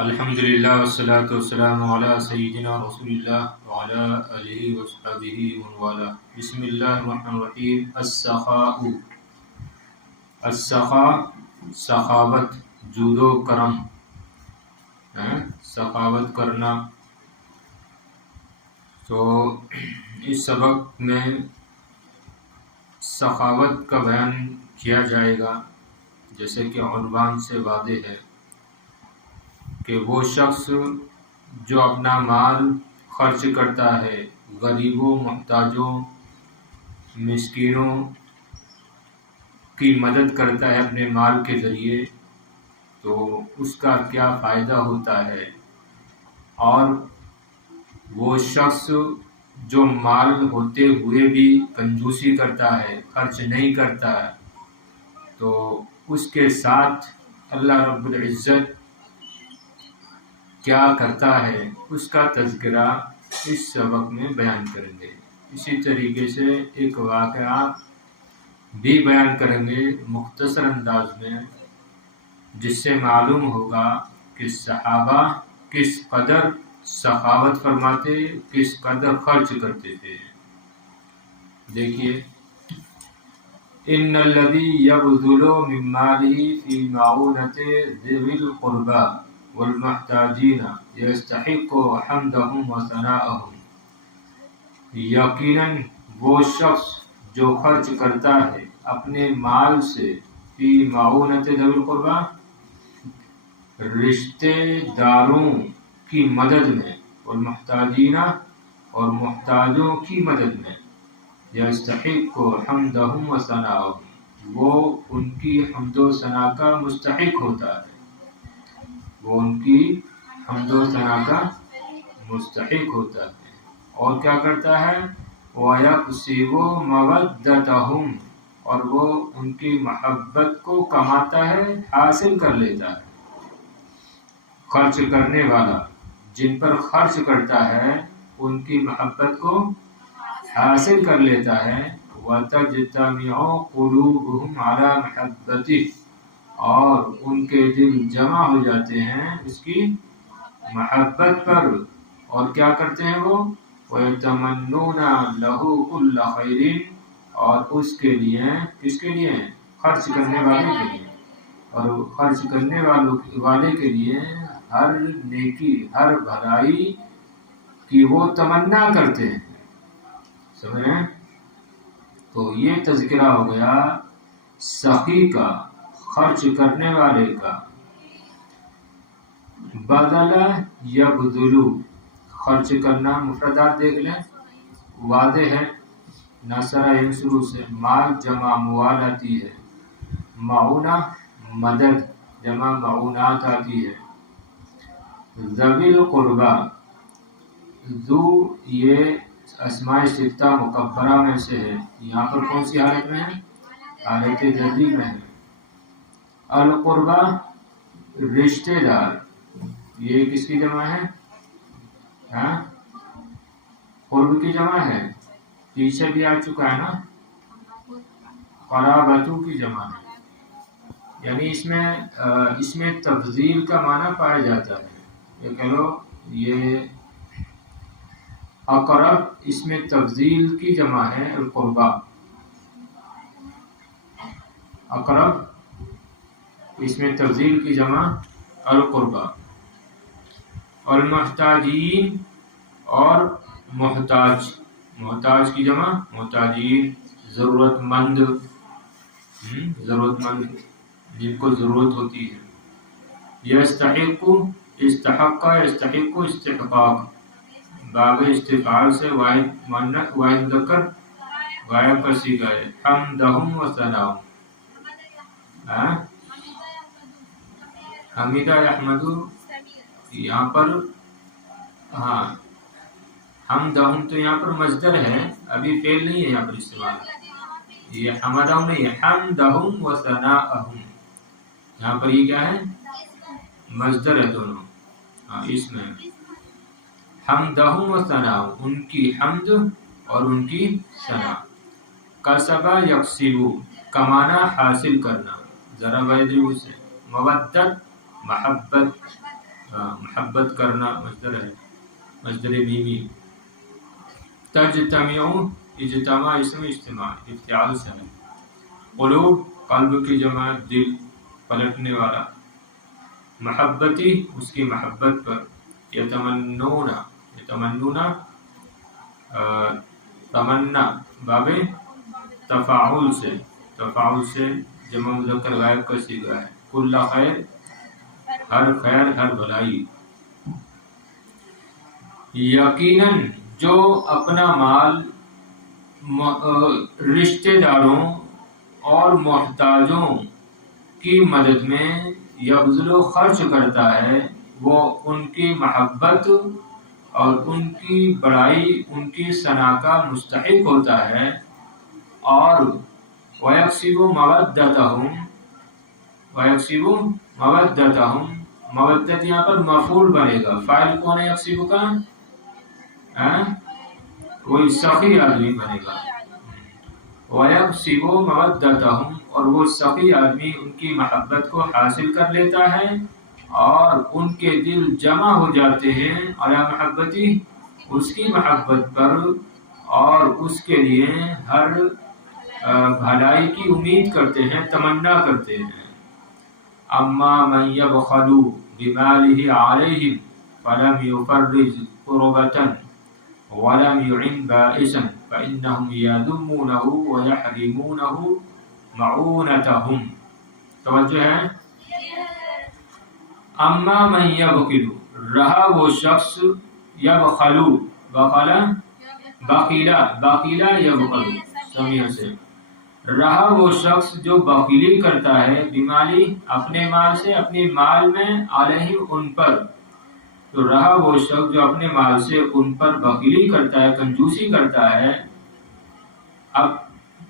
الحمدللہ والصلاة والسلام علی سیدنا رسول اللہ وعلی آلہ وصحبہ ومن والاه. بسم اللہ الرحمن الرحیم. السخاء سخاوت، جود و کرم، سخاوت کرنا. تو اس سبق میں سخاوت کا بیان کیا جائے گا، جیسے کہ عنوان سے واضح ہے کہ وہ شخص جو اپنا مال خرچ کرتا ہے، غریبوں، محتاجوں، مسکینوں کی مدد کرتا ہے اپنے مال کے ذریعے، تو اس کا کیا فائدہ ہوتا ہے. اور وہ شخص جو مال ہوتے ہوئے بھی کنجوسی کرتا ہے، خرچ نہیں کرتا ہے، تو اس کے ساتھ اللہ رب العزت کیا کرتا ہے، اس کا تذکرہ اس سبق میں بیان کریں گے. اسی طریقے سے ایک واقعہ بھی بیان کریں گے مختصر انداز میں، جس سے معلوم ہوگا کہ صحابہ کس قدر سخاوت فرماتے، کس قدر خرچ کرتے تھے. دیکھیے، ان الذی یبذل من ماله فی معونۃ ذوی القربى والمحتاجین یستحق حمدهم وثناءهم. یقیناً وہ شخص جو خرچ کرتا ہے اپنے مال سے فی معونۃ ذوی القربى، رشتے داروں کی مدد میں، والمحتاجین اور محتاجوں کی مدد میں، یستحق حمدهم وثناءهم، وہ ان کی حمد و ثنا کا مستحق ہوتا ہے، وہ ان کی حمد و ثنا کا مستحق ہوتا ہے. اور کیا کرتا ہے؟ وَيَكْسِبُ مَوَدَّتَهُمْ، اور وہ ان کی محبت کو کماتا ہے، حاصل کر لیتا ہے. خرچ کرنے والا جن پر خرچ کرتا ہے ان کی محبت کو حاصل کر لیتا ہے. وَتَجْتَمِعُ قُلُوبُهُمْ عَلَى مَحَبَّتِهِ، اور ان کے دل جمع ہو جاتے ہیں اس کی محبت پر. اور کیا کرتے ہیں وہ؟ وَيَتَمَنُّونَ لَهُ كُلَّ خَيْرٍ، اور اس کے لیے، کس کے لیے؟ خرچ کرنے والے کے لیے. اور خرچ کرنے والے کے لیے ہر نیکی، ہر بھلائی کی وہ تمنا کرتے ہیں. سمجھ رہے ہیں؟ تو یہ تذکرہ ہو گیا سخی کا، خرچ کرنے والے کا. بدل یبذلو، خرچ کرنا، مفردات دیکھ لیں، واضح ہے. نصر ینصر سے مال جمع موال آتی ہے، معونہ مدد جمع معونات آتی ہے. ذوی القربى، ذو یہ اسماء ستہ مکبرہ میں سے ہے. یہاں پر کون سی حالت میں ہے؟ حالت جزی میں ہے. القربہ رشتے دار، یہ کس کی جمع ہے؟ قرب کی جمع ہے، پیچھے بھی آ چکا ہے نا، قرابتو کی جمع ہے. یعنی اس میں تفضیل کا معنی پایا جاتا ہے. یہ کہہ لو، یہ اقرب اس میں تفضیل کی جمع ہے. القربہ اقرب اس میں تفضیل کی جمع القربہ. المحتاجین، اور محتاج، محتاج کی جمع محتاجین، ضرورت مند، ضرورت مند جن کو ضرورت ہوتی ہے. یستحق، استحق، یستحق استحقاق، باب استفعال سے واحد مؤنث واحد مذکر غائب کا صیغہ ہے. حمدہم و ثناءہم، حمیدہ احمدو، یہاں پر حمدہم تو یہاں پر مصدر ہے، ابھی فعل نہیں ہے یہاں پر استعمال. یہ حمدہم نہیں ہے، حمدہم و ثناءہم. یہاں پر یہ کیا ہے؟ مصدر ہے دونوں. اس میں حمدہم و ثناءہم، ان کی حمد اور ان کی ثنا. کسب یکسب، کمانا، حاصل کرنا. ذرا بیدری سے مودت محبت، محبت کرنا مصدر ہے، مصدر میمی. تجتمع اجتماع اسم اجتماع افتعال سے ہے. قلوب قلب کی جمع دل پلٹنے والا. محبتی اس کی محبت پر. یتمنون یتمنون تمنا باب تفاعل سے جمع مذکر غائب کا صیغہ ہے. کل خیر ہر خیر ہر بھلائی. یقیناً جو اپنا مال رشتہ داروں اور محتاجوں کی مدد میں یبذل و خرچ کرتا ہے، وہ ان کی محبت اور ان کی بڑائی ان کی ثنا کا مستحق ہوتا ہے. اور وَيَكْسِبُ مَوَدَّتَهُمْ مودت یہاں پر مفعول بنے گا. فاعل کون ہے یکسب کا؟ کوئی سخی آدمی بنے گا. وَيَكْسِبُ مَوَدَّتَهُمْ اور وہ سخی آدمی ان کی محبت کو حاصل کر لیتا ہے اور ان کے دل جمع ہو جاتے ہیں علی محبتی اس کی محبت پر اور اس کے لیے ہر بھلائی کی امید کرتے ہیں، تمنا کرتے ہیں. اما من یبخل بمالہ علیہم فلم یفرج قربة ولم يعن بائسا فإنهم يذمونه ويحرمونه معونتهم. توجہ ہے. اما من یبخل رہا وہ شخص، یبخلو بخیلا یبخل سمیع سے، رہا وہ شخص جو بخیلی کرتا ہے، بمالی اپنے مال سے، اپنے مال میں، علیہم ان پر. تو رہا وہ شخص جو اپنے مال سے ان پر بخیلی کرتا ہے، کنجوسی کرتا ہے. اب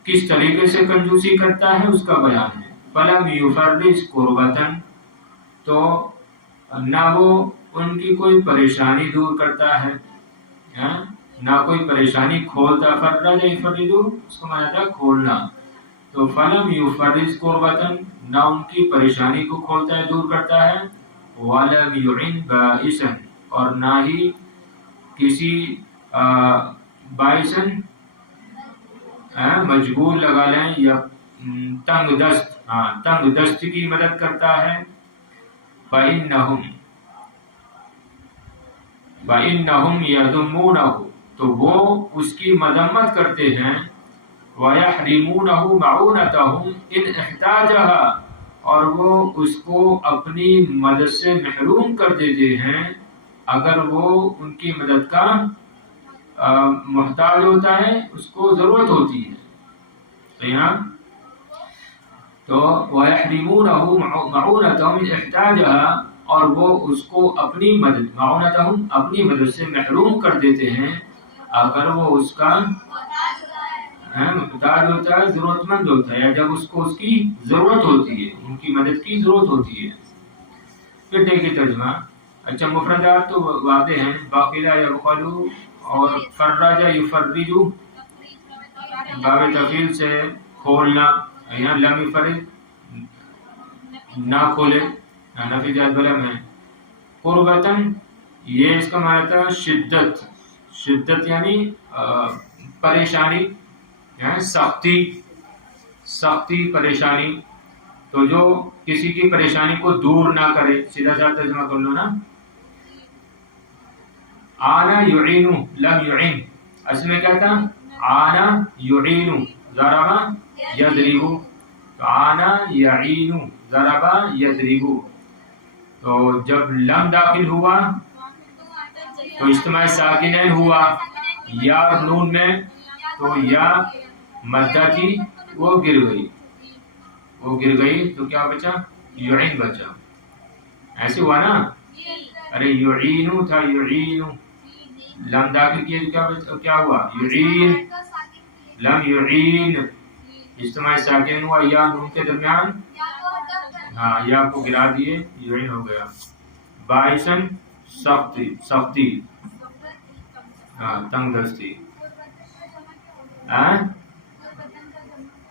کس طریقے سے کنجوسی کرتا ہے اس کا بیان ہے. فلم یفرج قربتاً تو نہ وہ ان کی کوئی پریشانی دور کرتا ہے، نہ کوئی پریشانی کھولتا. فرج یفرجو اس کو مانا تھا کھولنا. تو فلم یفرج قربتاً نہ ان کی پریشانی کو کھولتا ہے، دور کرتا ہے. ولم یعن بائسا اور نہ ہی کسی بائسن مجبور لگا لیں یا تنگ دست کی مدد کرتا ہے. فَإِنَّهُمْ يَذُمُّونَهُ تو وہ اس کی مذمت کرتے ہیں. وَيَحْرِمُونَهُ مَعُونَتَهُمْ إِنْ احْتَاجَهَا اور وہ اس کو اپنی مدد سے محروم کر دیتے ہیں اگر وہ ان کی مدد کا محتاج ہوتا ہے، اس کو ضرورت ہوتی ہے. تو وَيَحْرِمُونَهُ مَعُونَتَهُمْ إِنْ احْتَاجَهَا اور وہ اس کو اپنی مدد معونتہم اپنی مدد سے محروم کر دیتے ہیں اگر وہ اس کا محتاج ہوتا ہے، ضرورت مند ہوتا ہے، یا جب اس کو اس کی ضرورت ہوتی ہے، ان کی مدد کی ضرورت ہوتی ہے. پھر دیکھیے ترجمہ. اچھا مفردات تو واضح ہیں. باقیلا یبخلو اور فرج یفرجو باب تفعیل سے کھولنا. یہاں لم یفرج نہ کھولے، نفی جات بلم ہے. قربتاً یہ اس کا معنی تھا شدت یعنی پریشانی، سختی پریشانی. تو جو کسی کی پریشانی کو دور نہ کرے، سیدھا سا ترجمہ کر لو نا. آنا یعینو لم یعین اصل میں کیا تھا؟ آنا یعینو ضربا یضربو. تو آنا یعینو ضربا یضربو. تو جب لم داخل ہوا تو اجتماع ساکنین ہوا یا اور نون میں، تو یا مدہ تھی وہ گر گئی تو کیا بچا؟ یعین بچا. ایسے ہوا نا. ارے یعینو تھا، یعینو لم داخل کیے تو کیا ہوا؟ یعین. لم یعین اجتماع ساکن ہوا یا نون کے درمیان، یا کو گرا دیے، یعین ہو گیا. باعثن سختی تنگ دستی.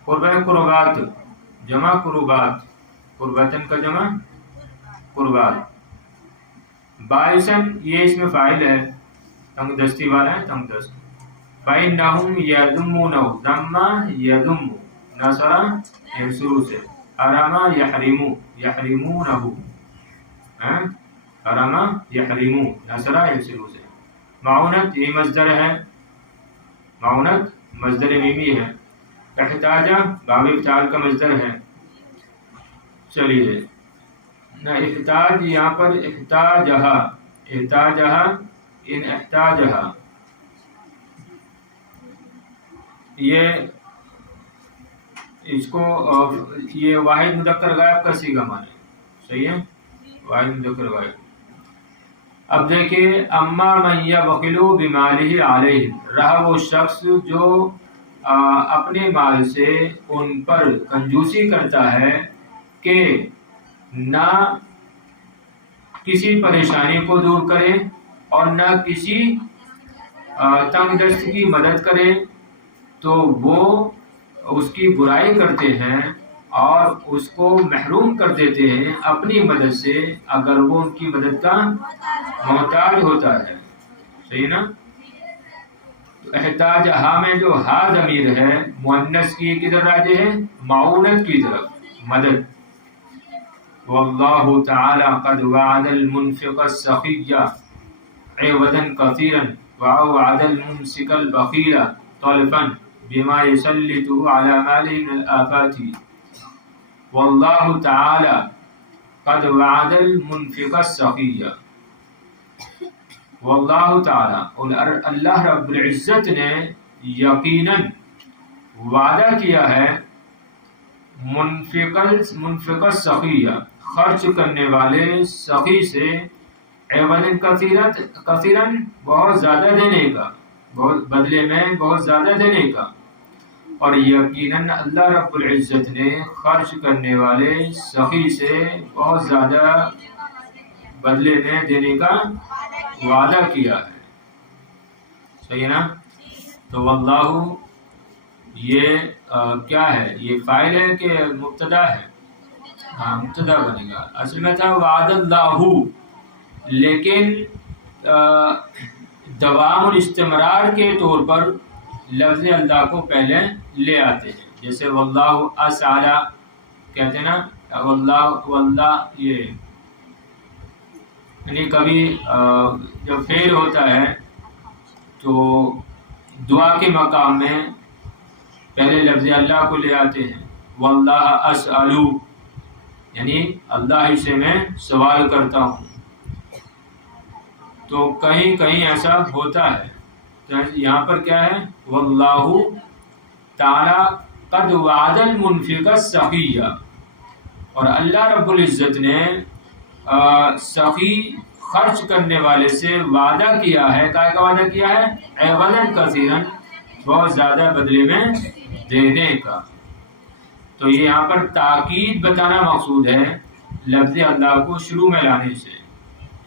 قربات جمع قربات، قربتن کا جمع قربات. باعثاً یہ اس میں فاعل ہے، تنگ دستی والا ہے، تنگ دست. فَإِنَّهُمْ يَذُمُّونَهُ ذَمَّ يَذُمُّ نَصَرَ ينصر سے، حرم یحرم یحرمونہ، حرم یحرم نصر ینصر سے. معونت یہ مصدر ہے، معونت مصدر میمی ہے. احتاجہ باب افعال کا مصدر ہے. چلیے نہ احتاج یہاں پر احتاجہ، احتاجہ ان احتاجہ یہ اس کو یہ واحد مذکر غائب کا صیغہ مانے. صحیح ہے، واحد مذکر غائب. اب دیکھیے اما من یبخل بمالہ علیہ، رہا وہ شخص جو اپنے مال سے ان پر کنجوسی کرتا ہے کہ نہ کسی پریشانی کو دور کرے اور نہ کسی تنگ دست کی مدد کرے، تو وہ اس کی برائی کرتے ہیں اور اس کو محروم کر دیتے ہیں اپنی مدد سے اگر وہ ان کی مدد کا محتاج ہوتا ہے. صحیح نا؟ تو احتاج ہا میں جو ہا ضمیر ہے مؤنث کی کدھر راجع ہے؟ معونت کی طرف، مدد. واللہ تعالی قد وعد المنفق السخی عوضا کثیرا ووعد الممسک البخیل طلفا بما يسلط على ماله من الآفات. واللہ تعالی قد وعد المنفق السخی، واللہ تعالی اور اللہ رب العزت نے یقیناً وعدہ کیا ہے منفق السخی خرچ کرنے والے سخی سے، عوضاً کثیراً بہت زیادہ دینے کا، بہت بدلے میں بہت زیادہ دینے کا. اور یقیناً اللہ رب العزت نے خرچ کرنے والے سخی سے بہت زیادہ بدلے میں دینے کا وعدہ کیا ہے. صحیح ہے نا؟ تو واللہ یہ کیا ہے؟ یہ فاعل ہے کہ مبتدا ہے؟ ہاں مبتدا بنے گا. اصل میں تھا وعد اللہ، لیکن دوام الاستمرار کے طور پر لفظ اللہ کو پہلے لے آتے ہیں. جیسے واللہ اسعلا کہتے ہیں نا، واللہ یہ یعنی کبھی جب فعل ہوتا ہے تو دعا کے مقام میں پہلے لفظ اللہ کو لے آتے ہیں. واللہ اسألو یعنی اللہ ہی سے میں سوال کرتا ہوں. تو کہیں کہیں ایسا ہوتا ہے. تو یہاں پر کیا ہے؟ واللہ تعالی قد وعد المنفق السخی، اور اللہ رب العزت نے سخی خرچ کرنے والے سے وعدہ کیا ہے. کیا کا وعدہ کیا ہے؟ عوضاً کثیراً بہت زیادہ بدلے میں دینے کا. تو یہ یہاں پر تاکید بتانا مقصود ہے لفظ اللہ کو شروع میں لانے سے.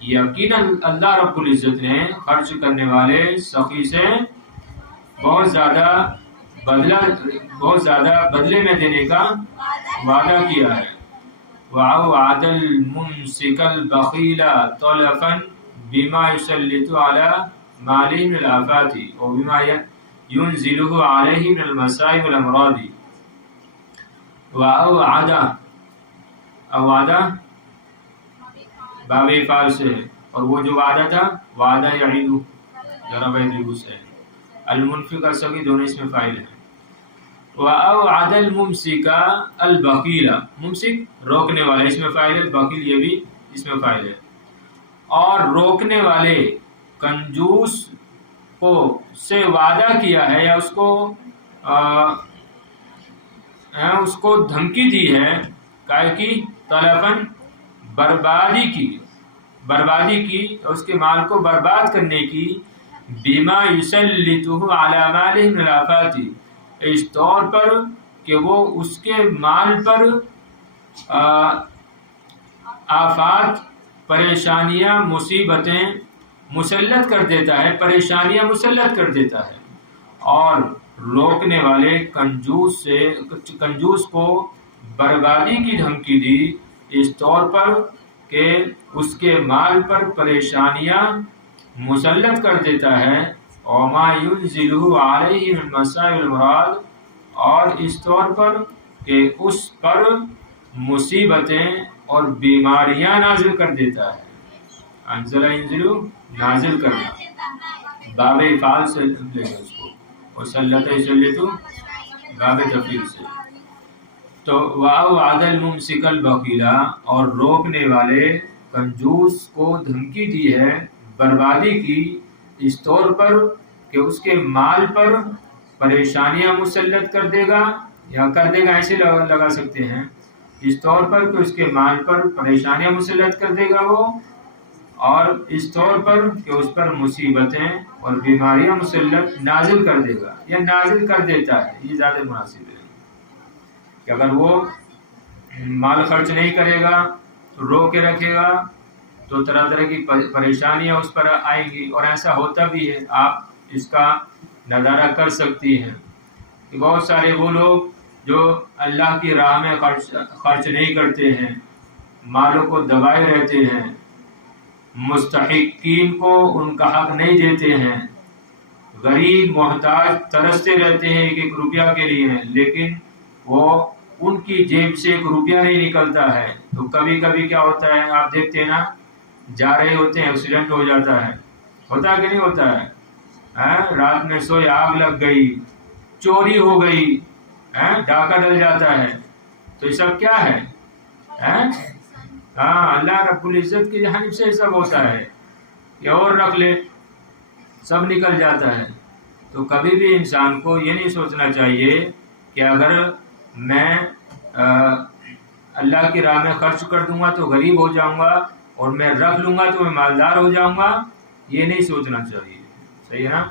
یقیناً اللہ رب العزت نے خرچ کرنے والے سخی سے بہت زیادہ بدلے میں دینے کا وعدہ کیا ہے. وَوَعَدَ الْمُمْسِكَ الْبَخِيلَ طَلَفًا بِمَا يُسَلِّطُ عَلَى مَالِهِ مِنَ الْآفَاتِ وَبِمَا يُنزِلُهُ عَلَيْهِ مِنَ الْمَصَائِبِ وَالْأَمْرَاضِ. وعدہ باب افعال سے ہے، اور وہ جو وعدہ تھا وعدہ یعیدو ضرب یضرب سے ہے. المنفق السخی دونوں اس میں فاعل ہیں. وَأَوْعَدَ الْمُمْسِكَ الْبَخِيلَ، ممسک روکنے والا اس میں فاعل ہے، بخیل یہ بھی اس میں فاعل ہے. اور روکنے والے کنجوس کو سے وعدہ کیا ہے یا اس کو دھمکی دی ہے کائے کی؟ طلباً بربادی کی، اس کے مال کو برباد کرنے کی. بما یسلطہ علی مالہ من الآفات، اس طور پر کہ وہ اس کے مال پر آفات، پریشانیاں، مصیبتیں مسلط کر دیتا ہے، پریشانیاں مسلط کر دیتا ہے. اور روکنے والے کنجوس کو بربادی کی دھمکی دی اس طور پر کہ اس کے مال پر پریشانیاں مسلط کر دیتا ہے، وما ينزله علیہ من مسائل المراد، اور اس طور پر کہ اس پر مصیبتیں اور بیماریاں نازل کر دیتا ہے۔ انزلہ ینزلو نازل کرنا، باب افعال سے لے گا اس کو، اور سلط یسلطو باب تفعیل سے۔ تو وَأَوْعَدَ الْمُمْسِكَ الْبَخِيلَ، اور روکنے والے کنجوس کو دھمکی دی ہے بربادی کی، اس طور پر کہ اس کے مال پر پریشانیاں مسلط کر دے گا، یا کر دے گا ایسے لگا سکتے ہیں، اس طور پر کہ اس کے مال پر پریشانیاں مسلط کر دے گا وہ، اور اس طور پر کہ اس پر مصیبتیں اور بیماریاں مسلط نازل کر دے گا، یا نازل کر دیتا ہے، یہ زیادہ مناسب ہے کہ اگر وہ مال خرچ نہیں کرے گا، رو کے رکھے گا، تو طرح طرح کی پریشانیاں اس پر آئیں گی، اور ایسا ہوتا بھی ہے۔ آپ اس کا نظارہ کر سکتی ہیں کہ بہت سارے وہ لوگ جو اللہ کی راہ میں خرچ نہیں کرتے ہیں، مالوں کو دبائے رہتے ہیں، مستحقین کو ان کا حق نہیں دیتے ہیں، غریب محتاج ترستے رہتے ہیں ایک ایک روپیہ کے لیے، لیکن وہ ان کی جیب سے ایک روپیہ نہیں نکلتا ہے۔ تو کبھی کبھی کیا ہوتا ہے، آپ دیکھتے ہیں نا، جا رہے ہوتے ہیں، ایکسیڈنٹ ہو جاتا ہے، ہوتا کہ نہیں ہوتا ہے؟ رات میں سوئے آگ لگ گئی، چوری ہو گئی، ڈاکہ ڈل جاتا ہے، تو یہ سب کیا ہے؟ ہاں، اللہ رب العزت کی جانب سے سب ہوتا ہے، کہ اور رکھ لے، سب نکل جاتا ہے۔ تو کبھی بھی انسان کو یہ نہیں سوچنا چاہیے کہ اگر میں اللہ کی راہ میں خرچ کر دوں گا تو غریب ہو جاؤں گا، اور میں رکھ لوں گا تو میں مالدار ہو جاؤں گا، یہ نہیں سوچنا چاہیے، صحیح ہے نا؟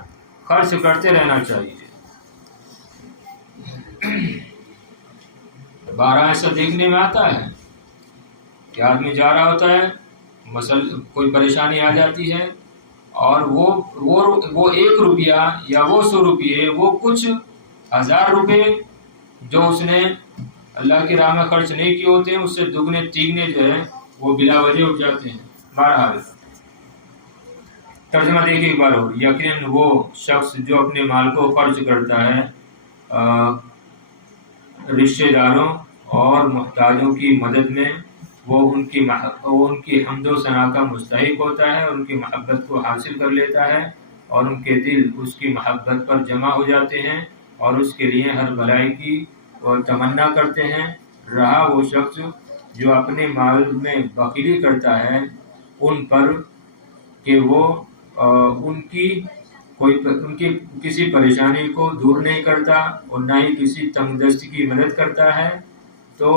خرچ کرتے رہنا چاہیے۔ بارہ ایسا دیکھنے میں آتا ہے کہ آدمی جا رہا ہوتا ہے، کوئی پریشانی آ جاتی ہے، اور وہ 1 روپیہ یا وہ 100 روپئے، وہ کچھ 1000 روپے جو اس نے اللہ کی راہ میں خرچ نہیں کیے ہوتے ہیں، اس سے دگنے تیگنے جو ہے وہ بلا وجہ اٹھ جاتے ہیں۔ بہرحال ترجمہ دیکھیے ایک بار اور، یقیناً وہ شخص جو اپنے مال کو خرچ کرتا ہے رشتہ داروں اور محتاجوں کی مدد میں، وہ ان کی حمد و ثنا کا مستحق ہوتا ہے، ان کی محبت کو حاصل کر لیتا ہے، اور ان کے دل اس کی محبت پر جمع ہو جاتے ہیں، اور اس کے لیے ہر بھلائی کی تمنا کرتے ہیں۔ رہا وہ شخص جو اپنے مال میں بخیلی کرتا ہے ان پر کہ وہ ان کی کسی پریشانی کو دور نہیں کرتا، اور نہ ہی کسی تنگ دستی کی مدد کرتا ہے، تو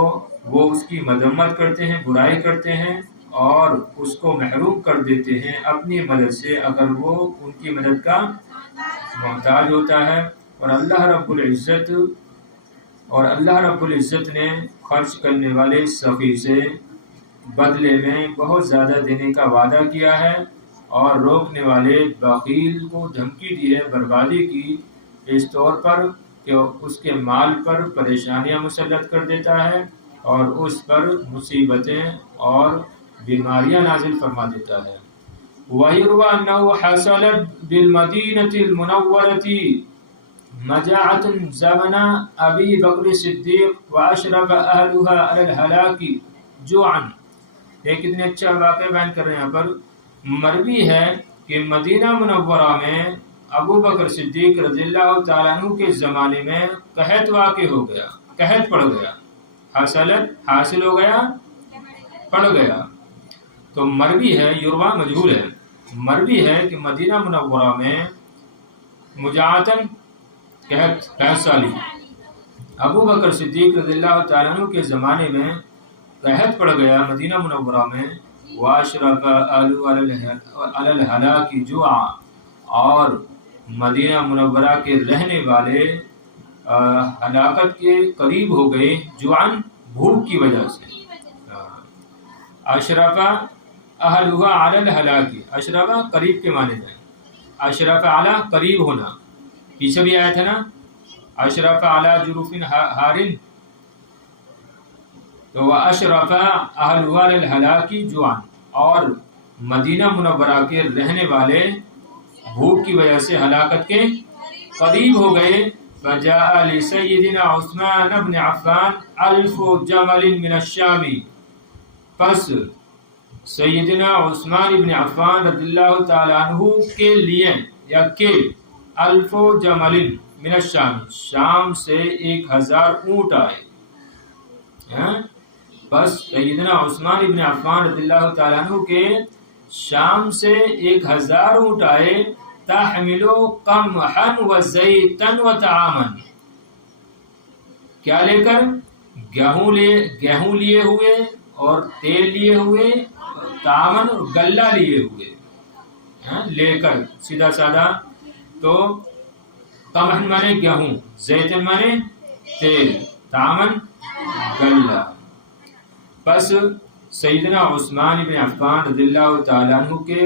وہ اس کی مذمت کرتے ہیں، برائی کرتے ہیں، اور اس کو محروم کر دیتے ہیں اپنی مدد سے اگر وہ ان کی مدد کا محتاج ہوتا ہے۔ اور اللہ رب العزت نے خرچ کرنے والے سخی سے بدلے میں بہت زیادہ دینے کا وعدہ کیا ہے، اور روکنے والے بخیل کو دھمکی دی ہے بربادی کی، اس طور پر کہ اس کے مال پر پریشانیاں مسلط کر دیتا ہے، اور اس پر مصیبتیں اور بیماریاں نازل فرما دیتا ہے۔ وَيُرْوَى أَنَّهُ حَصَلَتْ بِالْمَدِينَةِ الْمُنَوَّرَةِ مجاعة زمن ابی بکر صدیق واشرف اہلها علی الہلاک جوعا۔ یہ کتنے اچھا واقعہ بیان کر رہے ہیں یہاں پر۔ مروی ہے کہ مدینہ منورہ میں ابو بکر صدیق رضی اللہ تعالیٰ عنہ کے زمانے میں قحط واقع ہو گیا، قحط پڑ گیا، حاصل ہو گیا، پڑ گیا۔ تو مروی ہے، یروا مجہول ہے، مروی ہے کہ مدینہ منورہ میں مجاعتن قحط سالی، ابو بکر صدیق رضی اللہ تعالیٰ عنہ کے زمانے میں قحط پڑ گیا مدینہ منورہ میں، واشرف اہلہ علی الہلاک جوعا، اور مدینہ منورہ کے رہنے والے ہلاکت کے قریب ہو گئے، جوعن بھوک کی وجہ سے۔ اشرف اہلہ علی الہلاک، اشرف قریب کے معنی میں، اشرف علی قریب ہونا، پیچھے بھی آیا تھا نا، اشرف علی جروف ہارن، تو وَأَشْرَفَ أَهْلُهَا لِلْهَلَاكِ جُوعًا، اور مدینہ منورہ کے رہنے والے بھوک کی وجہ سے ہلاکت کے قریب ہو گئے. فَجَاءَ لِسَيِّدِنَا عثمان بن عفان 1000 جمل من الشام، پس سیدنا عثمان بن عفان رضی اللہ تعالیٰ عنہ کے لیے یا کہ 1000 جمل من الشام، شام سے 1000 اونٹ آئے. بس سیدنا عثمان بن عفان رضی اللہ تعالیٰ عنہ کے شام سے 1000 اونٹ آئے. تحملو قمحا وزیتا وطعاما، کیا لے کر؟ گیہوں لیے ہوئے اور تیل لیے ہوئے، طعامن اور غلہ لیے ہوئے، لے کر سیدھا سادہ. تو قمح مانے گیہوں، زیتن مانے تیل، طعامن غلہ. بس سیدنا عثمان بن عفان رضی اللہ تعالیٰ عنہ کے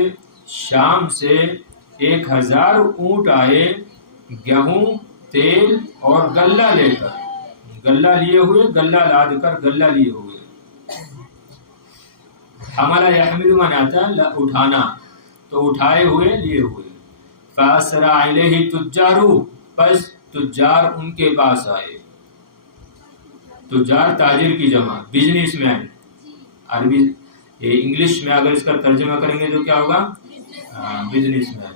شام سے 1000 اونٹ آئے گیہوں، تیل اور غلہ لے کر، غلہ لیے ہوئے، غلہ لاد کر، غلہ لیے ہوئے. حملہ یحمل مانے آتا ہے اٹھانا، تو اٹھائے ہوئے، لیے ہوئے. فاسرع الیہ تجار، پس تجار ان کے پاس آئے. تجار تاجر کی جمع، بزنس مین. عربی انگلش میں اگر اس کا ترجمہ کریں گے تو کیا ہوگا؟ Business man.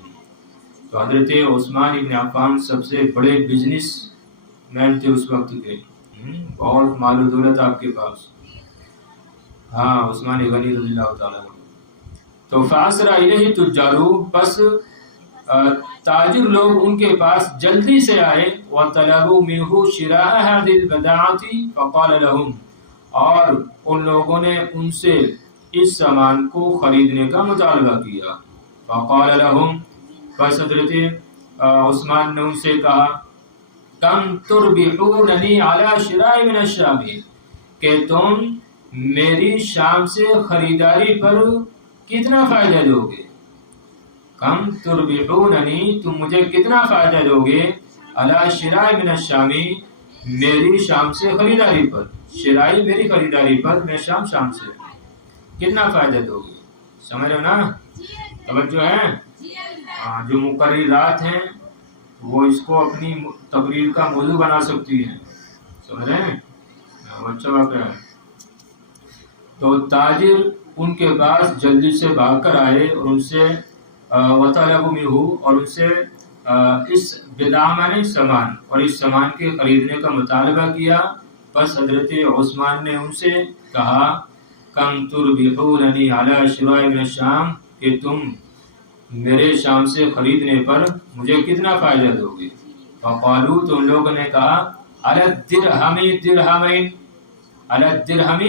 تو حضرت عثمان ابن عفان سب سے بڑے بزنس مین تھے اس وقت کے. بہت مال و دولت آپ کے پاس. عثمان غنی رضی اللہ تعالیٰ عنہ. تو فاسرع الیہ تجار، پس تاجر لوگ ان کے پاس جلدی سے آئے. وطلبوا منہ شراء هذه البضاعة فقال لهم، اور ان لوگوں نے ان سے اس سامان کو خریدنے کا مطالبہ کیا. فقال لهم، پس حضرت عثمان نے ان سے کہا، کم تربحوننی علی شراء من الشام، کہ تم میری شام سے خریداری پر کتنا فائدہ دو گے؟ کم تربحوننی، تم مجھے کتنا فائدہ دو گے؟ علی شراء من الشام، میری شام سے خریداری پر. شرائی میری خریداری پر، میں شام سے کتنا فائدہ دو گے؟ سمجھ رہے ہو نا؟ توجہ ہے؟ جو مقررات ہیں وہ اس کو اپنی تقریر کا موضوع بنا سکتی ہیں. سمجھ رہے ہیں؟ اچھا واقعہ ہے. تو تاجر ان کے پاس جلدی سے بھاگ کر آئے اور ان سے وطلبوا منہ، اور ان سے اس بدعہ سامان، اور اس سامان کے خریدنے کا مطالبہ کیا. پس حضرت عثمان نے ان سے کہا، کم تربحوننی علی شراء من الشام، کہ تم میرے شام سے خریدنے پر مجھے کتنا فائدہ دو گے؟ فقالوا، تو ان لوگوں نے کہا، علی الدرہم درہمین، علی الدرہم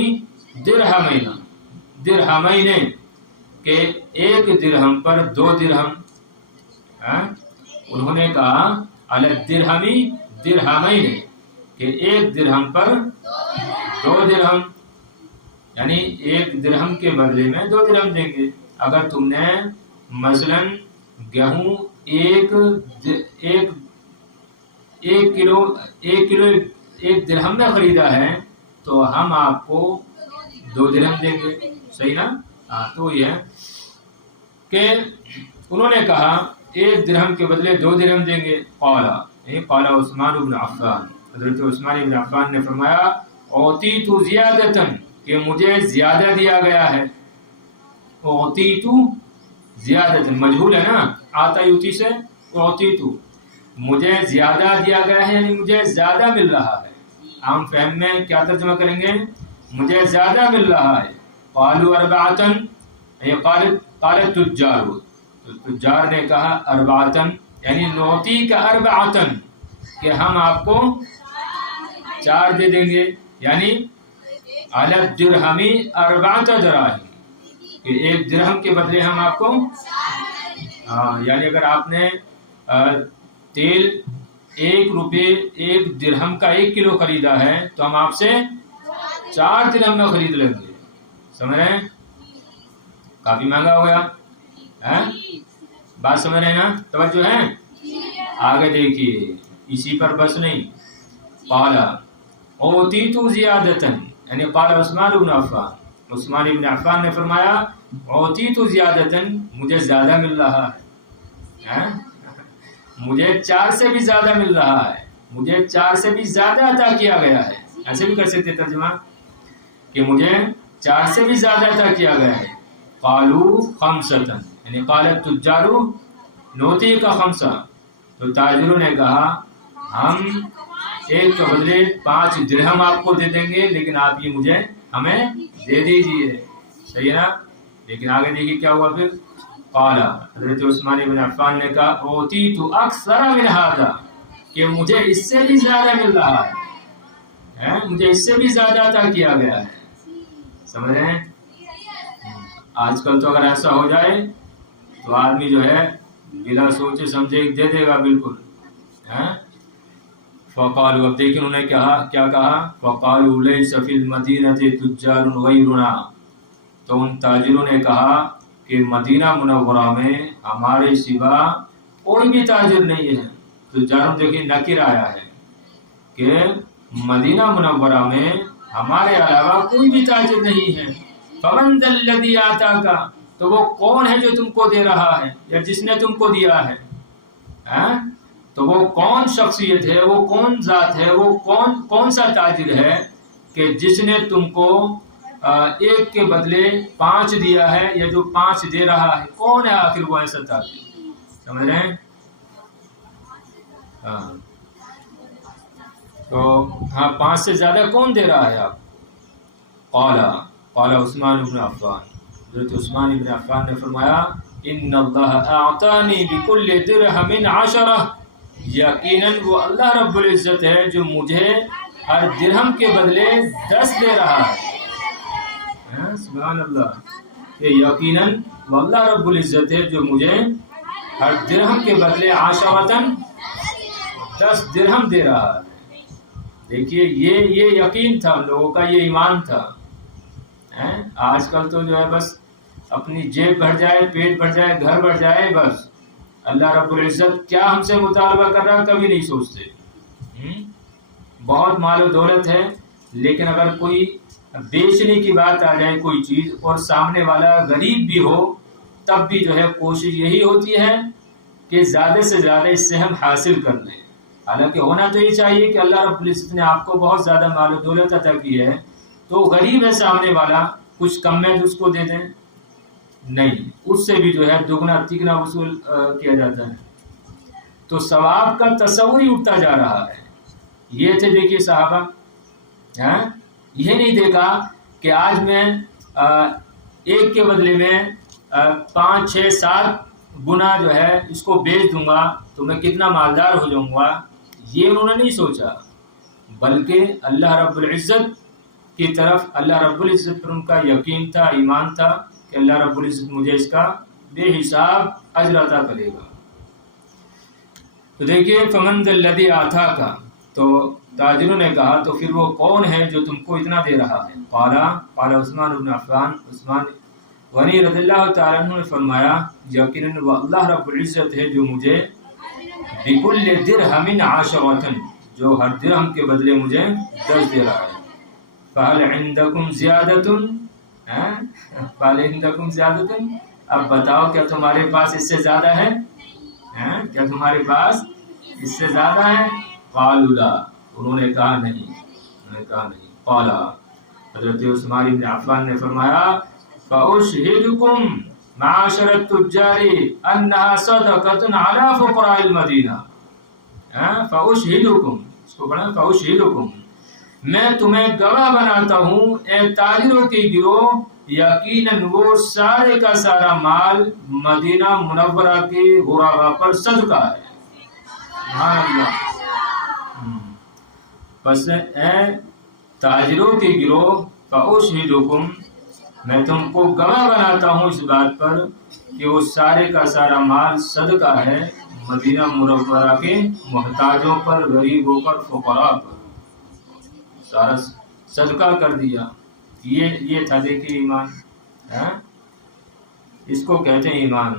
درہمین، درہمین، کہ 1 درہم پر 2 درہم. انہوں نے کہا علی الدرہم درہمین، کہ 1 درہم پر 2 درہم، یعنی 1 درہم کے بدلے میں 2 درہم دیں گے. اگر تم نے مثلا گیہوں 1 درہم میں خریدا ہے تو ہم آپ کو 2 درہم دیں گے. صحیح نا؟ تو یہ کہ انہوں نے کہا 1 درہم کے بدلے 2 درہم دیں گے. قال عثمان بن عفان، حضرت عثمان بن عفان نے فرمایا، اعطیت زیادتاً، کہ مجھے زیادہ دیا گیا ہے. اعطیت زیادتاً مجہول ہے نا، آتا یوتی سے اعطیت، مجھے زیادہ دیا گیا ہے، یعنی مجھے زیادہ مل رہا ہے. عام فہم میں کیا ترجمہ کریں گے؟ مجھے زیادہ مل رہا ہے. قالوا اربعتاً، یہ قال تجار، تجار نے کہا اربعتاً، یعنی نعطی کا اربعتاً، کہ ہم آپ کو 4 دے دیں گے. یعنی علی الدرہم 4 دراہم، کہ 1 درہم کے بدلے ہم آپ کو یعنی اگر آپ نے تیل 1 روپے 1 درہم کا 1 کلو خریدا ہے تو ہم آپ سے 4 درہم میں خرید لیں گے. سمجھ رہے ہیں؟ کافی مہنگا ہو گیا. بات سمجھ رہے ہیں نا؟ توجہ ہے؟ آگے دیکھیے، اسی پر بس نہیں. قال اعطیت زیادتاً، یعنی قال عثمان بن عفان، عثمان ابن عفان نے فرمایا اوتیت زیادتن، مجھے زیادہ مل رہا ہے، مجھے 4 سے بھی زیادہ مل رہا ہے، مجھے 4 سے بھی زیادہ عطا کیا گیا ہے. ایسے بھی کر سکتے ترجمہ کہ مجھے 4 سے بھی زیادہ عطا کیا گیا ہے. قالوا خمسۃ، یعنی قالت تجار نوتی کا خمسہ، تو تاجروں نے کہا ہم ایک کے بدلے 5 درہم آپ کو دے دیں گے، لیکن آپ یہ مجھے ہمیں دے دیجیے. صحیح ہے نا. لیکن آگے دیکھیے کیا ہوا پھر. قال، حضرت عثمان بن عفان نے کہا اوتیت اکثر من ھذا، کہ مجھے اس سے بھی زیادہ مل رہا ہے، مجھے اس سے بھی زیادہ عطا کیا گیا ہے. سمجھ رہے ہیں. آج کل تو اگر ایسا ہو جائے تو آدمی جو ہے بلا سوچے سمجھے دے دے گا بالکل. فقالوا، اب دیکھیں انہوں نے کیا کہا. فقالوا لیس فی المدینۃ تجار غیرنا، تو ان تاجروں نے کہا کہ مدینہ منورہ میں ہمارے سوا کوئی بھی تاجر نہیں ہے. تجار دیکھیں نکر آیا ہے کہ مدینہ منورہ میں ہمارے علاوہ کوئی بھی تاجر نہیں ہے. فمن ذا الذی آتاک، تو وہ کون ہے جو تم کو دے رہا ہے یا جس نے تم کو دیا ہے. تو وہ کون شخصیت ہے، وہ کون ذات ہے، وہ کون سا تاجر ہے کہ جس نے تم کو 1 کے بدلے 5 دیا ہے، یا جو 5 دے رہا ہے. کون ہے آخر وہ ایسا تاجر. سمجھ رہے ہیں. تو 5 سے زیادہ کون دے رہا ہے آپ. قال عثمان بن عفان، حضرت عثمان بن عفان نے فرمایا ان اللہ اعطانی بکل درہم 10، یقیناً وہ اللہ رب العزت ہے جو مجھے ہر درہم کے بدلے 10 دے رہا ہے. سبحان اللہ. کہ یقیناً وہ اللہ رب العزت ہے جو مجھے ہر درہم کے بدلے 10 درہم دے رہا ہے. دیکھیے یہ یقین تھا ان لوگوں کا، یہ ایمان تھا. آج کل تو جو ہے بس اپنی جیب بھر جائے، پیٹ بھر جائے، گھر بھر جائے، بس اللہ رب العزت کیا ہم سے مطالبہ کر رہا ہے کبھی نہیں سوچتے. بہت مال و دولت ہے، لیکن اگر کوئی بیچنے کی بات آ جائے کوئی چیز اور سامنے والا غریب بھی ہو، تب بھی جو ہے کوشش یہی ہوتی ہے کہ زیادہ سے زیادہ اس سے ہم حاصل کر لیں. حالانکہ ہونا تو یہ چاہیے کہ اللہ رب العزت نے آپ کو بہت زیادہ مال و دولت عطا کی ہے، تو غریب ہے سامنے والا، کچھ کم میں اس کو دے دیں. نہیں، اس سے بھی جو ہے دگنا تگنا وصول کیا جاتا ہے. تو ثواب کا تصور ہی اٹھتا جا رہا ہے. یہ تھے دیکھیے صحابہ. یہ نہیں دیکھا کہ آج میں 1 کے بدلے میں 5 6 7 گنا جو ہے اس کو بیچ دوں گا تو میں کتنا مالدار ہو جاؤں گا. یہ انہوں نے نہیں سوچا، بلکہ اللہ رب العزت کی طرف، اللہ رب العزت پر ان کا یقین تھا، ایمان تھا کہ اللہ رب العزت مجھے اس کا بے حساب اجر عطا کرے گا. تو دیکھیے فمن ذا الذی آتاک، تو تاجروں نے کہا تو پھر وہ کون ہے جو تم کو اتنا دے رہا ہے. قال عثمان بن عفان، عثمان غنی رضی اللہ تعالیٰ عنہ نے فرمایا یقیناً وہ اللہ رب العزت ہے جو مجھے بکل درہم 10، جو ہر درہم کے بدلے مجھے 10 دے رہا ہے. فہل عندکم زیادۃ، فہل عندکم زیادۃ، اب بتاؤ کیا تمہارے پاس اس سے زیادہ ہے؟ کیا تمہارے پاس اس سے زیادہ ہے؟ قالوا لا، انہوں نے کہا نہیں. قال، حضرت عثمان بن عفان نے فرمایا فأشهدكم معاشر التجار انها صدقة على فقراء المدینہ. فأشهدكم، اس کو پڑھیں فأشهدكم، میں تمہیں گواہ بناتا ہوں اے تاجروں کے گروہ، یقیناً وہ سارے کا سارا مال مدینہ منورہ کے غربا پر صدقہ ہے. سبحان اللہ. پس اے تاجروں کے گروہ، فأشهدكم، میں تم کو گواہ بناتا ہوں اس بات پر کہ وہ سارے کا سارا مال صدقہ ہے مدینہ منورہ کے محتاجوں پر، غریبوں پر، فقراء پر، سارا صدقہ کر دیا. یہ تھا دیکھیے ایمان. اس کو کہتے ہیں ایمان.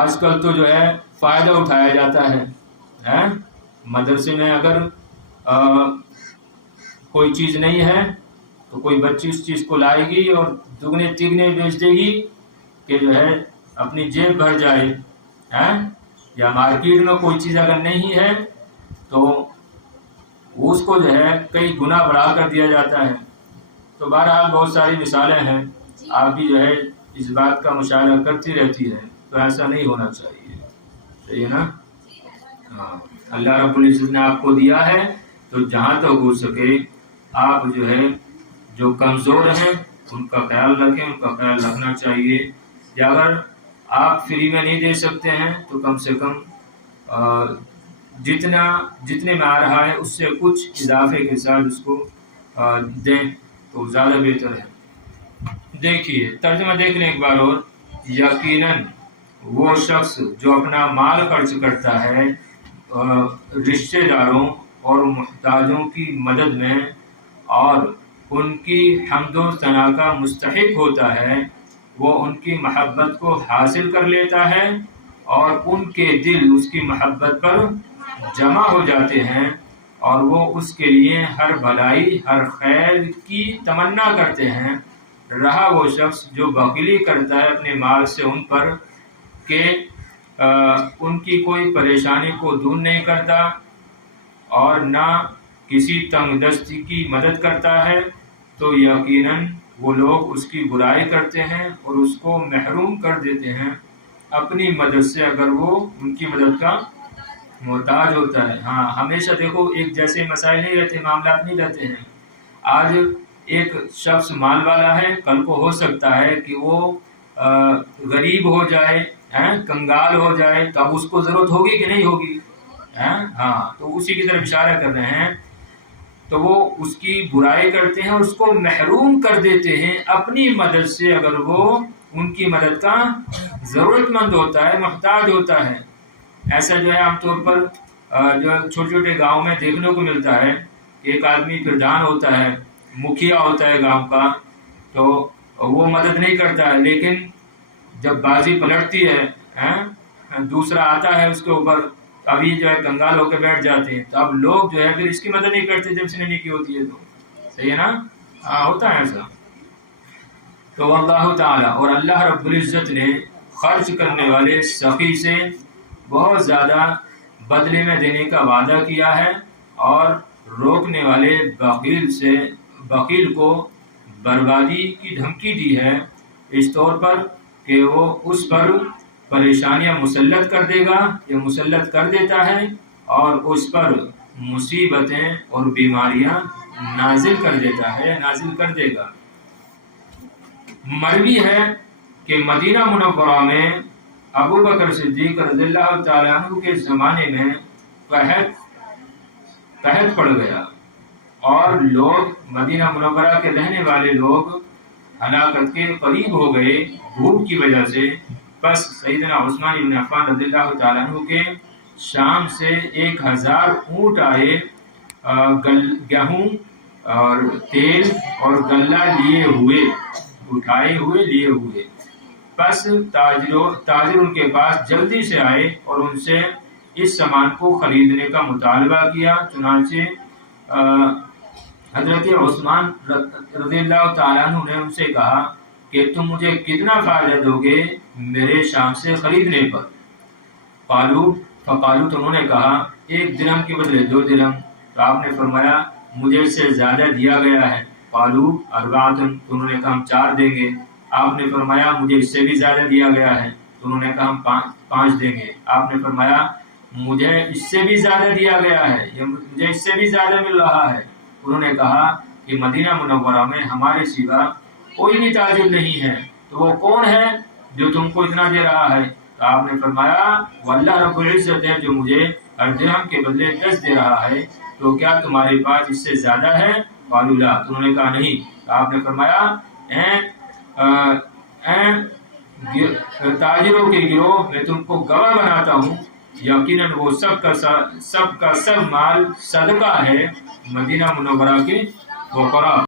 آج کل تو جو ہے فائدہ اٹھایا جاتا ہے. مدرسے میں اگر کوئی چیز نہیں ہے تو کوئی بچی اس چیز کو لائے گی اور دگنے تگنے بیچ دے گی کہ جو ہے اپنی جیب بھر جائے، یا مارکیٹ میں کوئی چیز اگر نہیں ہے تو اس کو جو ہے کئی گنا بڑھا کر دیا جاتا ہے۔ تو بہرحال بہت ساری مثالیں ہیں، آپ بھی جو ہے اس بات کا مشاہدہ کرتی رہتی ہے، تو ایسا نہیں ہونا چاہیے، صحیح ہے نا؟ ہاں، اللہ رب العزت نے آپ کو دیا ہے تو جہاں تک ہو سکے آپ جو ہے جو کمزور ہیں ان کا خیال رکھیں، ان کا خیال رکھنا چاہیے، یا اگر آپ فری میں نہیں دے سکتے ہیں تو کم سے کم جتنے میں آ رہا ہے اس سے کچھ اضافے کے ساتھ اس کو دیں تو زیادہ بہتر ہے۔ دیکھیے ترجمہ دیکھ لیں ایک بار اور، یقیناً وہ شخص جو اپنا مال خرچ کرتا ہے رشتہ داروں اور محتاجوں کی مدد میں اور ان کی حمد و ثنا کا مستحق ہوتا ہے، وہ ان کی محبت کو حاصل کر لیتا ہے اور ان کے دل اس کی محبت پر جمع ہو جاتے ہیں اور وہ اس کے لیے ہر بھلائی ہر خیر کی تمنا کرتے ہیں۔ رہا وہ شخص جو بخیلی کرتا ہے اپنے مال سے ان پر کہ ان کی کوئی پریشانی کو دور نہیں کرتا اور نہ کسی تنگ دستی کی مدد کرتا ہے، تو یقیناً وہ لوگ اس کی برائی کرتے ہیں اور اس کو محروم کر دیتے ہیں اپنی مدد سے اگر وہ ان کی مدد کا محتاج ہوتا ہے۔ ہاں، ہمیشہ دیکھو ایک جیسے مسائل نہیں رہتے، معاملات نہیں رہتے ہیں۔ آج ایک شخص مال والا ہے، کل کو ہو سکتا ہے کہ وہ غریب ہو جائے، کنگال ہو جائے، تو اب اس کو ضرورت ہوگی کہ نہیں ہوگی؟ ہاں، تو اسی کی طرف اشارہ کر رہے ہیں۔ تو وہ اس کی برائی کرتے ہیں اور اس کو محروم کر دیتے ہیں اپنی مدد سے اگر وہ ان کی مدد کا ضرورت مند ہوتا ہے، محتاج ہوتا ہے۔ ایسا جو ہے عام طور پر جو چھوٹے چھوٹے گاؤں میں دیکھنے کو ملتا ہے، ایک آدمی پردھان ہوتا ہے، مکھیا ہوتا ہے گاؤں کا، تو وہ مدد نہیں کرتا ہے، لیکن جب بازی پلٹتی ہے دوسرا آتا ہے اس کے اوپر، ابھی جو ہے کنگال ہو کے بیٹھ جاتے ہیں، تو اب لوگ جو ہے پھر اس کی مدد نہیں کرتے جب اس نے نیکی ہوتی ہے تو، صحیح ہے نا؟ ہوتا ہے ایسا۔ تو اللہ تعالیٰ اور اللہ رب العزت نے خرچ کرنے والے سخی سے بہت زیادہ بدلے میں دینے کا وعدہ کیا ہے اور روکنے والے بخیل کو بربادی کی دھمکی دی ہے، اس طور پر کہ وہ اس پر پریشانیاں مسلط کر دے گا یا مسلط کر دیتا ہے اور اس پر مصیبتیں اور بیماریاں نازل کر دیتا ہے، نازل کر دے گا۔ مروی ہے کہ مدینہ منورہ میں ابو بکر صدیق رضی اللہ تعالیٰ عنہ کے زمانے میں قحط پڑ گیا اور لوگ مدینہ منورہ کے رہنے والے لوگ ہلاکت کے قریب ہو گئے بھوک کی وجہ سے۔ پس سیدنا عثمان بن عفان رضی اللہ تعالیٰ عنہ کے شام سے 1000 اونٹ آئے، گیہوں اور تیل اور غلہ اٹھائے ہوئے۔ پس تاجر ان کے پاس جلدی سے آئے اور ان سے اس سامان کو خریدنے کا مطالبہ کیا۔ چنانچہ حضرت عثمان رضی اللہ تعالیٰ عنہ نے ان سے کہا کہ تم مجھے کتنا فائدہ دو گے میرے شام سے خریدنے پر؟ فقالو تو انہوں نے کہا 1 درہم کے بدلے 2 درہم۔ تو آپ نے فرمایا مجھے اس سے زیادہ دیا گیا ہے۔ قالو 4، تو انہوں نے کہا ہم 4 دیں گے۔ آپ نے فرمایا مجھے اس سے بھی زیادہ دیا گیا ہے، تو انہوں نے کہا ہم 5 دیں گے۔ آپ نے فرمایا مجھے اس سے بھی زیادہ دیا گیا ہے یا مجھے اس سے بھی زیادہ مل رہا ہے۔ انہوں نے کہا کہ مدینہ منورہ میں ہمارے سوا کوئی بھی تاجر نہیں ہے، تو وہ کون ہے جو تم کو اتنا دے رہا ہے؟ تو آپ نے فرمایا واللہ رب العزت ہے جو مجھے ہر درہم کے بدلے 10 دے رہا ہے، تو کیا تمہارے پاس اس سے زیادہ ہے؟ قالوا لا، تو انہوں نے کہا نہیں۔ تو آپ نے فرمایا تاجروں کے گروہ میں تم کو گواہ بناتا ہوں، یقیناً وہ سب کا سب مال صدقہ ہے مدینہ منورہ کے فقراء